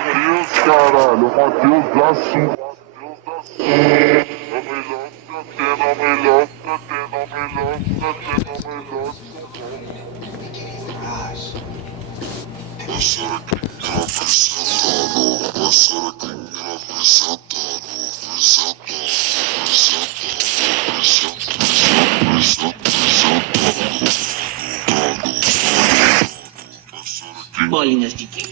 Matheus, caralho, o Matheus da Sul. É o melhor que tá tendo, é o melhor que tá tendo, é o melhor que tá tendo, é o melhor de São Paulo. Passaram aqui, ela vai sentando, passaram aqui, ela vai sentando, vai sentando, vai sentando, vai sentando, vai sentando. Bolinhas de quê?